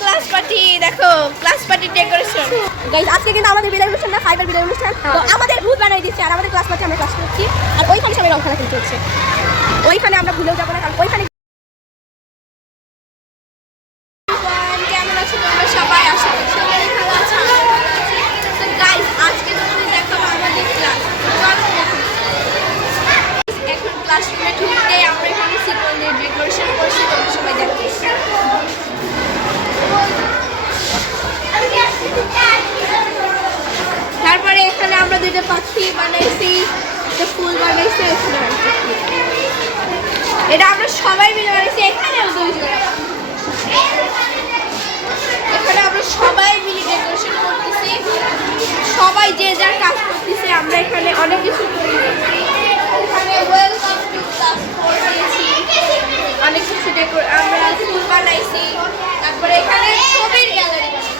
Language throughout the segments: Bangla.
ক্লাস পার্টি দেখো, ক্লাস পার্টি ডেকোরেশন। গাইস আজকে কিন্তু আমাদের বিদায় অনুষ্ঠান না, 5 এর বিদায় অনুষ্ঠান। তো আমাদের ভূত বানাই দিচ্ছে আর আমাদের ক্লাস পার্টি আমরা ক্লাস করছি। আর ওইখানে সবাই রং খেলা খেলতে হচ্ছে, ওইখানে আমরা ভুলেও যাবো না, কারণ ওইখানে কেমন আছে তোমরা সবাই? আশা করি সবাই ভালো আছে। তো গাইস আজকে তোমাদের দেখাবো আমাদের ক্লাস। এখন ক্লাসরুমে ঢুকতে আমরা এখানে সিকল দিয়ে ডেকোরেশন করছি, তোমরা সবাই দেখো। তারপরে এখানে আমরা দুইটা পাখি বানাইছি, একটা ফুল বানাইছি। এটা আমরা সবাই মিলে বানাইছি। এখানেও এখানে আমরা সবাই মিলে ডেকোরেশন করতেছি, সবাই যে যার কাজ করতেছে। আমরা এখানে অনেক কিছু এখানে ওয়েলকাম টু ক্লাস 4 দিয়েছি, অনেক কিছু আমরা ফুল বানাইছি। তারপরে এখানে ছবির গ্যালারি বানাইছি,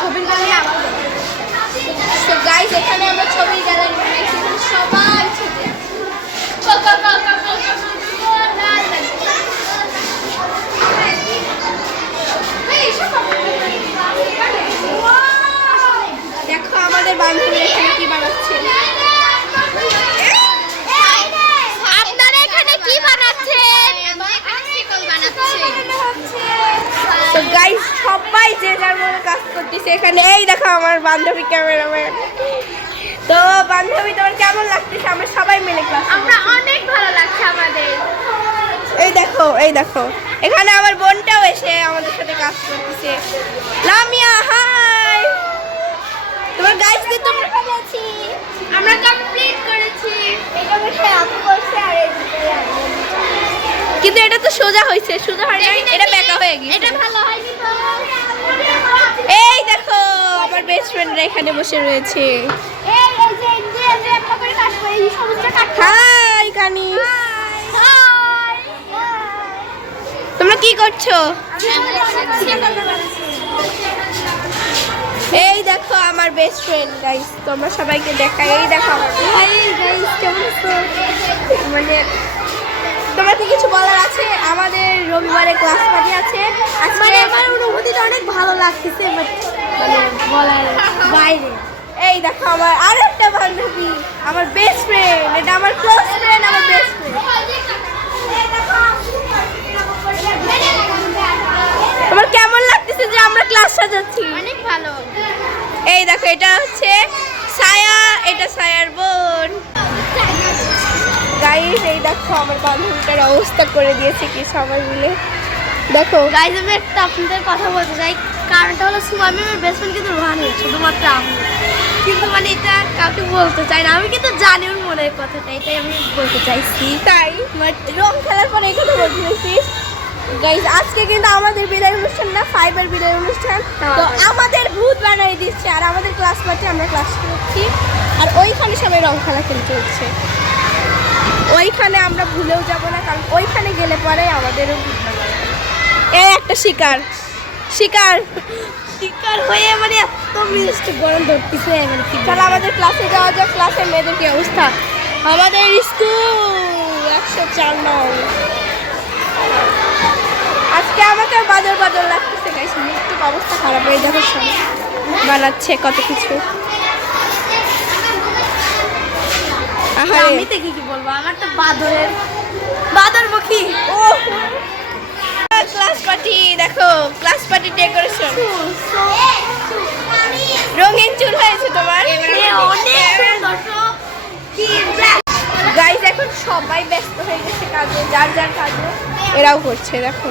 ছবির গ্যালারি আমার। তো গাইস এখানে আমরা ছবির গ্যালারি বানাইছি, সবাই ছবি দেখো। আমাদের বান্ধবী এখানে কি বানাচ্ছে? আপনারা এখানে কি বানাচ্ছেন? তো গাইস সবাই যে যার মতো কাজ করতেছে এখানে। এই দেখো আমার বান্ধবী ক্যামেরাম্যান। তো বান্ধবী তোমার কেমন লাগতেছে? আমরা সবাই মিলে ক্লাস। আমরা অনেক ভালো লাগছে আমাদের। এই দেখো, এই দেখো এখানে আমার বোনটাও এসে আমাদের সাথে কাজ করতেছে। লামিয়া হাই। তোমার গাইস কি তোমরা করেছি, আমরা কমপ্লিট করেছি। এটা বসে আপু করছে আর এই কিন্তু এটা তো সোজা হয়েছে, সোজা হয় নাই, এটা বেঁকা হয়ে গেছে। এটা ভালো হয়নি তো। এই দেখো আমার বেস্ট ফ্রেন্ডরা এখানে বসে রয়েছে। এই যে যে একটা করে কাজ করে এই সমস্ত কাজ। হাই কানিস, হাই তোমরা কি করছো? এই দেখো আমার বেস্ট ফ্রেন্ড গাইস, তোমরা সবাইকে দেখাই। এই দেখো আমার হাই গাইস, কেমন আছো? মানে তোমার কি কিছু বলার আছে? আমাদের রবিবারে ক্লাস পার্টি আছে। মানে আমার অনুভূতিটা অনেক ভালো লাগতেছে, মানে বলার বাইরে। এই দেখো আমার আরেকটা বান্ধবী, আমার বেস্ট ফ্রেন্ড। এটা আমার ক্লোজ ফ্রেন্ড, আমার বেস্ট ফ্রেন্ড। তোমার কেমন লাগতেছে যে আমরা ক্লাস সাজাচ্ছি? অনেক ভালো। এই দেখো এটা হচ্ছে ছায়া, এটা ছায়ার বোন। গাইস এই দেখো আমার বান্ধবীটার অবস্থা করে দিয়েছে কি সবাই মিলে। দেখো গাইজ আমি একটা আপনাদের কথা বলতে চাই, কারণটা হলো সুমাইমের বেস্ট ফ্রেন্ড কিন্তু রোহানি, শুধুমাত্র আমি। কিন্তু মানে এটা কাউকে বলতে চাই না, আমি কিন্তু জানি ওর মনের কথাটা, এটাই আমি বলতে চাইছি। তাই রং খেলার পরে এই কথা বলতেছিস। গাইস আজকে কিন্তু আমাদের বিদায় অনুষ্ঠান না, 5 এর বিদায় অনুষ্ঠান। তো আমাদের ভূত বানাই দিচ্ছে আর আমাদের ক্লাস পার্টি আমরা ক্লাস করছি। আর ওইখানে সবাই রং খেলা খেলতে হচ্ছে, ওইখানে আমরা ভুলেও যাব না, কারণ ওইখানে গেলে পরে আমাদেরও ভূত বানাবে। এই একটা শিকার শিকার শিকার হয়ে মানে এত মিষ্টি গরম ধরতেছে। চলো আমাদের ক্লাসে যাওয়া যাক। ক্লাসের মেয়েদের কি অবস্থা? আমাদের স্কুল 104 নং। আজকে আমাকে বাদল বাদল লাগতেছে গাইস, একটু অবস্থা খারাপ হয়ে যাবে। বানাচ্ছে কত কিছু। আমি তো কি বলবো, আমার তো বাদরমুখী। ও ক্লাস পার্টি দেখো, ক্লাস পার্টি ডেকোরেশন। রঙিন চুল হয়েছে তোমার। গাইস এখন সবাই ব্যস্ত হয়ে গেছে কাজে, যার যার কাজে এরাও করছে। দেখো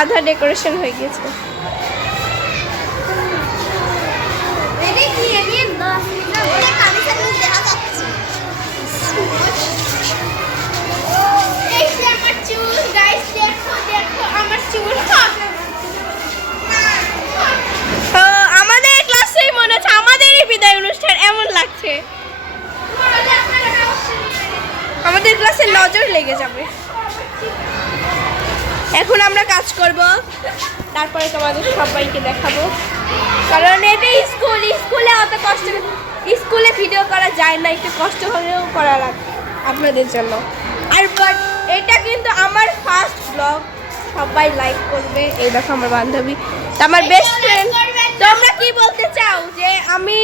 আধা ডেকোরেশন হয়ে গেছে। আমাদের ক্লাসেই মনে হচ্ছে আমাদেরই বিদায় অনুষ্ঠান এমন লাগছে। আমাদের ক্লাসে নজর লেগে যাবে। এখন আমরা কাজ করব, তারপরে তোমাদের সবাইকে দেখাবো। কারণ এটা স্কুলে অত কষ্ট, স্কুলে ভিডিও করা যায় না, একটু কষ্ট হলেও করা লাগে। আপনাদের জন্য। আর বাট এটা কিন্তু আমার ফার্স্ট ব্লগ, সবাই লাইক করবে। এই দেখো আমার বান্ধবী, আমার বেস্ট ফ্রেন্ড। তোমরা কি বলতে চাও যে আমি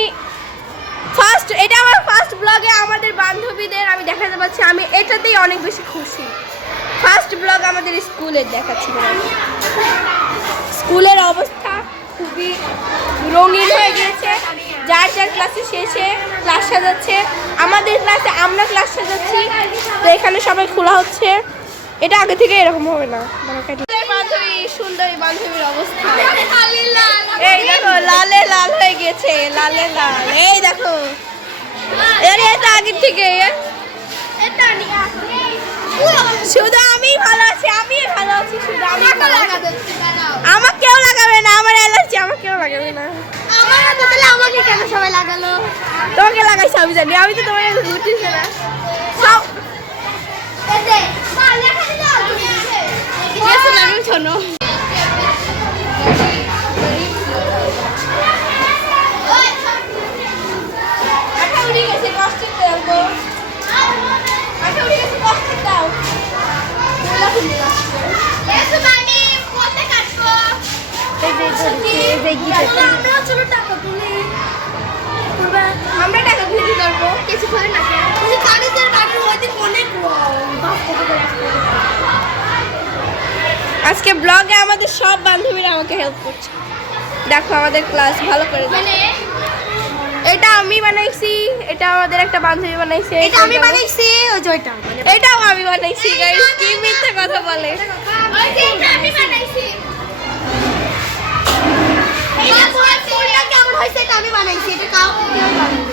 ফার্স্ট, এটা আমার ফার্স্ট ব্লগে আমাদের বান্ধবীদের আমি দেখাতে পাচ্ছি, আমি এটাতেই অনেক বেশি খুশি। ফার্স্ট ব্লগ আমাদের স্কুলের দেখাচ্ছি। স্কুলের অবস্থা খুবই রঙিন হয়ে গিয়েছে, যার যার ক্লাসে শেষে ক্লাস সাজাচ্ছে। আমাদের ক্লাসে আমরা ক্লাস সাজাচ্ছি, তো এখানে সবাই খোলা হচ্ছে। এটা আগে থেকে এরকম হবে না। বান্ধবী, সুন্দরী বান্ধবীর অবস্থা এই দেখো, লালে লাল হয়ে গেছে, লালে লাল। এই দেখো, এটা আগের থেকে শুধু আমি ভালো আছি, আমি ভালো আছি, শুধু আমি ভালো আছি। আমাকে কেউ লাগাবে না, আমার অ্যালার্জি, আমাকে কেউ লাগাবে না। আমাকে কেন সবাই লাগালো? তোমাকে লাগাইছি আমি জানি, আমি তো তোমার ঘুরতেছি না। সব শোনো, আমরা টাকা খুঁজে ধরবো কিছু করে না। আজকে ব্লগে আমাদের সব বান্ধবীরা আমাকে হেল্প করছে। দেখো আমাদের ক্লাস ভালো করে, এটা আমি বানাইছি, এটা আমাদের একটা বান্ধবী বানাইছে, এটা আমি বানাইছি, ওই জয়টা এটাও আমি বানাইছি। গাইস কি মিথ্যে কথা বলে। এটা আমি বানাইছি, এটা ফুলটা কেমন হইছে এটা আমি বানাইছি, এটা কাউ কেউ বানায়নি।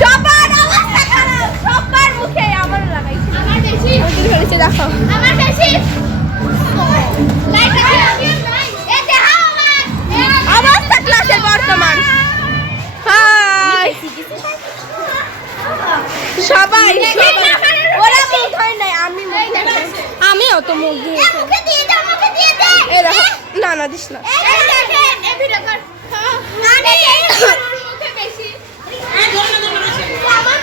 সবার অবস্থা খারাপ, সবার মুখে আমার লাগাইছে। আমার বেশি, ফেলেছে দেখো, আমার বেশি লাইক এই দেখো আমার অবস্থা ক্লাসের বর্তমান। হাই সবাই, ওরা মুখ হয় নাই, আমি আমিও তো মুখ দিয়েছি। মুখে দিয়ে দে, মুখে দিয়ে দে। এই দেখো, না না দিস না। এই দেখেন এই ভিডিও কর। আমি মুখে বেশি আমার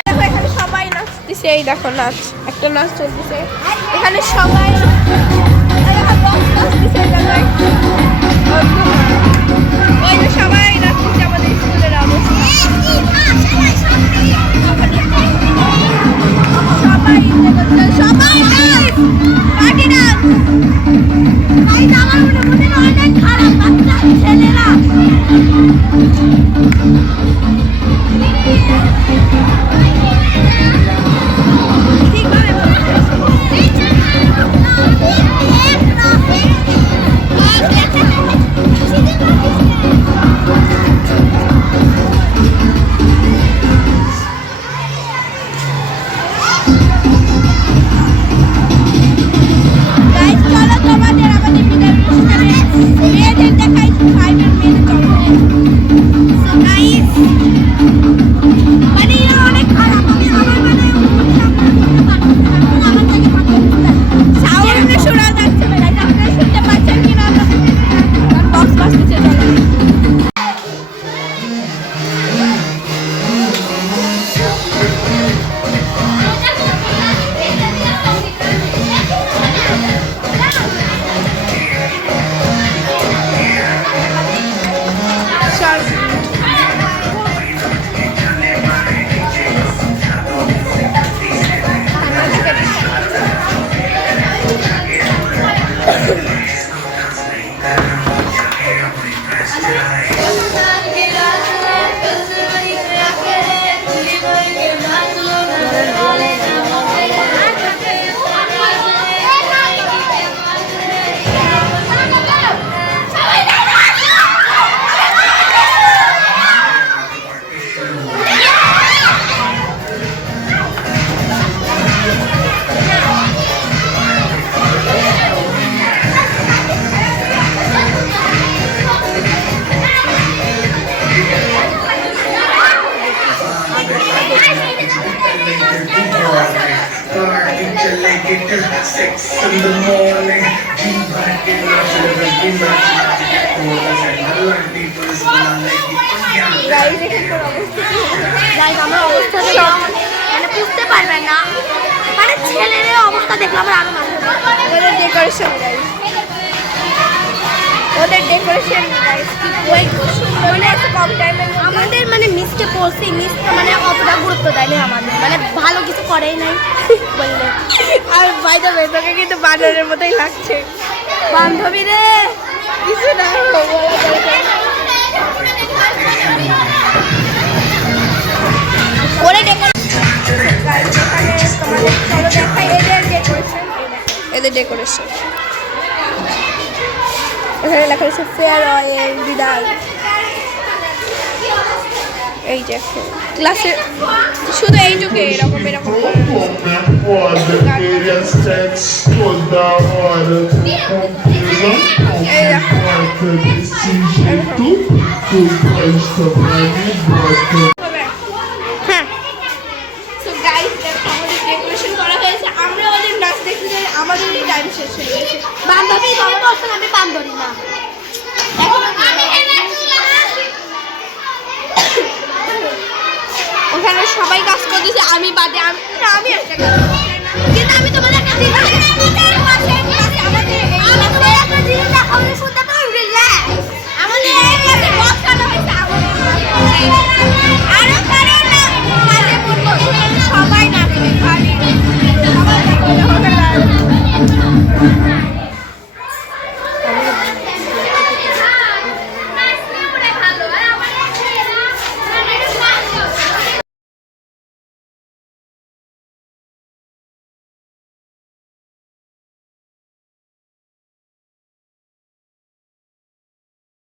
দেখো এখানে সবাই নাচতেছে, এই দেখো নাচ, একটা নাচ চলতেছে এখানে সবাই। এই দেখো বক্স নাচতেছে, ওই যে সবাই নাচতেছে। আমাদের স্কুলের অবস্থা, সবাই সবাই পার্টি ডান্স। আমার মনে মনে অনেক খারাপ বাচ্চা ছেলেরা। like it till 6 in the morning. We back in the children, we match magic colors and the light people's gonna like it. Guys এখানকার অবস্থা কি? গাইজ আমার অবস্থা দেখে মানে বুঝতে পারবেন না, মানে ছেলেদের অবস্থা দেখলে আমার আরো মাথা ওদের ডেকোরেশন গাইজ, ওদের ডেকোরেশন গাইজ কি মানে এত কম টাইমে আমাদের মানে মিসকে পড়ছি, মিসটা মানে অতটা গুরুত্ব দেয়নি আমাদের, মানে ভালো কিছু করেই নাই বললে। আর বাই দ্য ওয়ে তোকে কিন্তু বানরের মতোই লাগছে বান্ধবী রে, কিছু না বলা দরকার ওরে ডেকোরেশন গাইজ এখানে তোমাদের চলো দেখাই এদের ডেকোরেশন, এদের ডেকোরেশন এখানে লেখা আছে ফেয়ারওয়েল বিদায়। এই যে ক্লাসে শুধু এইটুকু এরকম এরকম For the various texts put the order to conclusion of the decision to place the money bottom. হ্যাঁ সো গাইস দেখো আমাদের ডেকোরেশন করা হয়েছে, আমরা ওদের নাচ দেখতে যাই, আমাদেরই টাইম শেষ হয়ে গেছে। বান্ধবী তুমি বলছো আমি বান্ধবী না, ওখানে সবাই কাজ করতেছে, আমি বাদে আমি একটা কাজ করছি। কিন্তু আমি তোমাদের একটা জিনিস আমাদের এই ক্লাসে বক্স কাটা হয়েছে, আরো কারো না কাজে বলবো সবাই নাচবে খালি সবাই নাচবে।